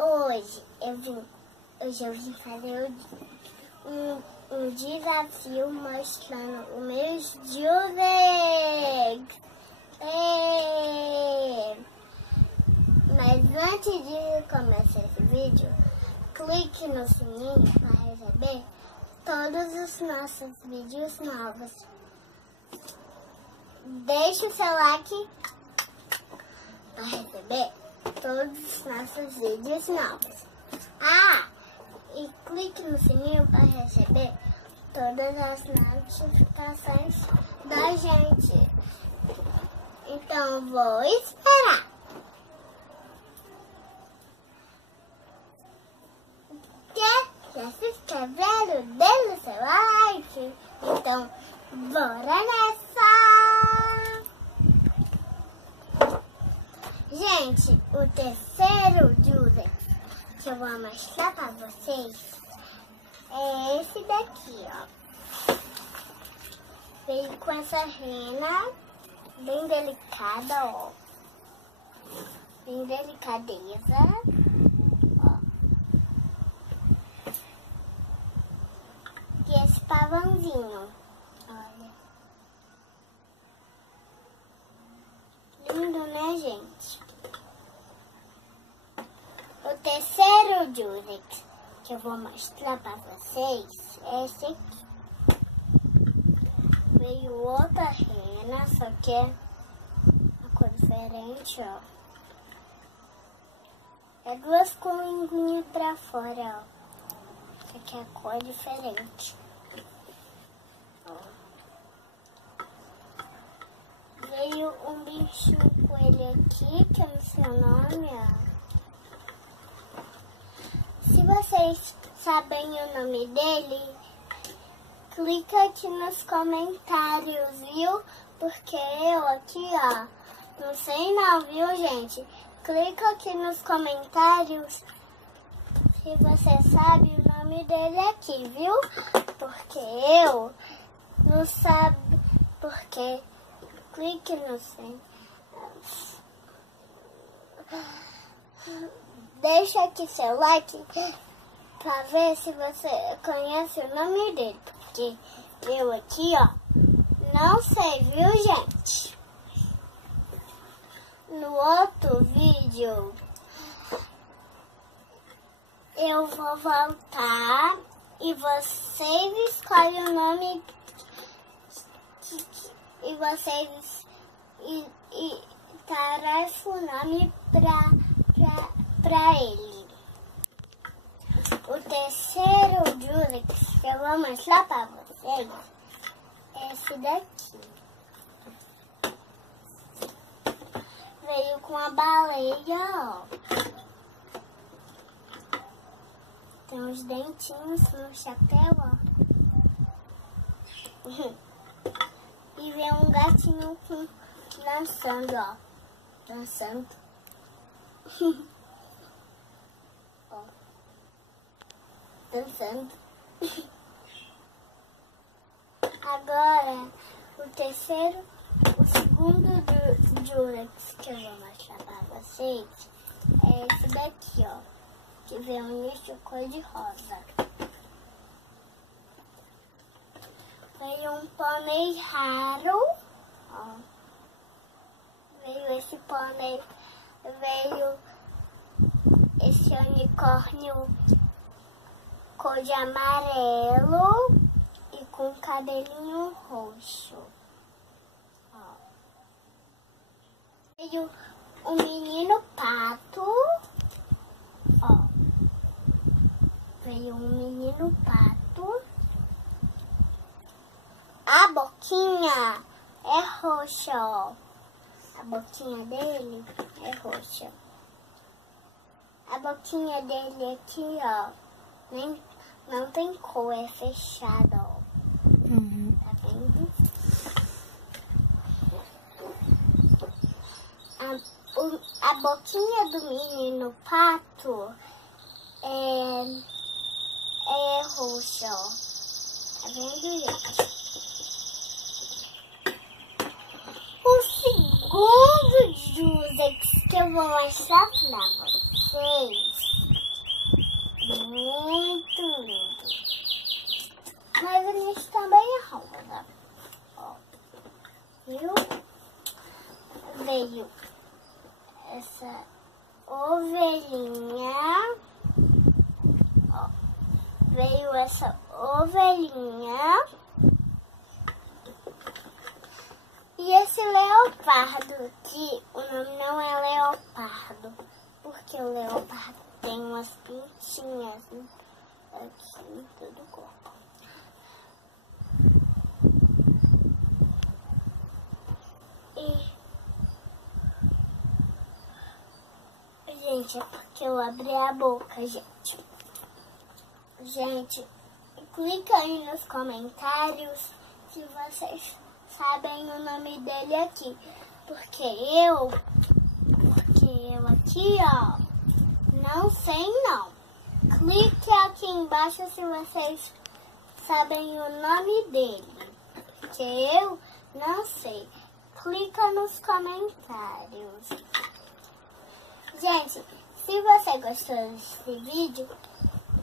Hoje eu vim fazer um desafio mostrando os meus Jurex. Mas antes de começar esse vídeo, clique no sininho para receber todos os nossos vídeos novos. Deixe o seu like para receber todos os nossos vídeos novos. E clique no sininho para receber todas as notificações da gente. Então vou esperar. Já se inscreveram? Deixa o seu like. Então bora nessa! Gente, o terceiro Jurex que eu vou mostrar para vocês é esse daqui, ó. Veio com essa rena bem delicada, ó. Bem delicadeza. Ó. E esse pavãozinho. Olha. Lindo, né, gente? O terceiro Jurex que eu vou mostrar para vocês é esse aqui. Veio outra rena, só que é uma cor diferente, ó. É duas coringuinhas pra fora, ó. Essa aqui é a cor diferente. Ó. Veio um bichinho com ele aqui, que eu não sei o nome, ó. Se vocês sabem o nome dele, clica aqui nos comentários, viu? Porque eu aqui, ó, não sei não, viu, gente? Clica aqui nos comentários se você sabe o nome dele aqui, viu? Porque eu não sabe, porque clique no sim. Deixa aqui seu like pra ver se você conhece o nome dele. Porque eu aqui, ó, não sei, viu, gente? No outro vídeo, eu vou voltar e vocês escolhem o nome e vocês e tarefa o nome pra ele. O terceiro Jurex que eu vou mostrar pra vocês é esse daqui. Veio com a baleia, ó. Tem uns dentinhos no chapéu, ó. E vem um gatinho dançando, ó. Dançando. Ó. Dançando. Agora, o segundo Jurex que eu vou mostrar pra vocês é esse daqui, ó. Que vem um nicho cor de rosa. Veio um pônei raro, ó. Veio esse pônei, veio esse unicórnio cor de amarelo e com cabelinho roxo. Ó. Veio um menino pato, ó. Veio um menino pato. A boquinha é roxa, ó. A boquinha dele é roxa. A boquinha dele aqui, ó, não tem cor, é fechada, ó. Tá vendo? A boquinha do menino pato é roxa, ó. Tá vendo, gente? O segundo Jurex que eu vou mostrar pra vocês muito lindo. Mas a gente também arruma. Ó, viu? Veio essa ovelhinha. Ó, veio essa ovelhinha. E esse leopardo aqui, o nome não é leopardo, porque o leopardo tem umas pintinhas aqui em todo o corpo. Gente, é porque eu abri a boca, gente. Gente, clica aí nos comentários se vocês sabem o nome dele aqui. Porque eu aqui, ó, não sei não. Clique aqui embaixo se vocês sabem o nome dele. Porque eu não sei. Clica nos comentários. Gente, se você gostou desse vídeo,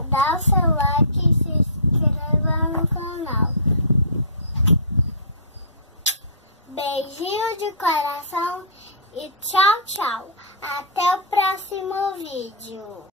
dá o seu like e se inscreva no canal. Beijinho de coração e tchau, tchau. Até o próximo vídeo.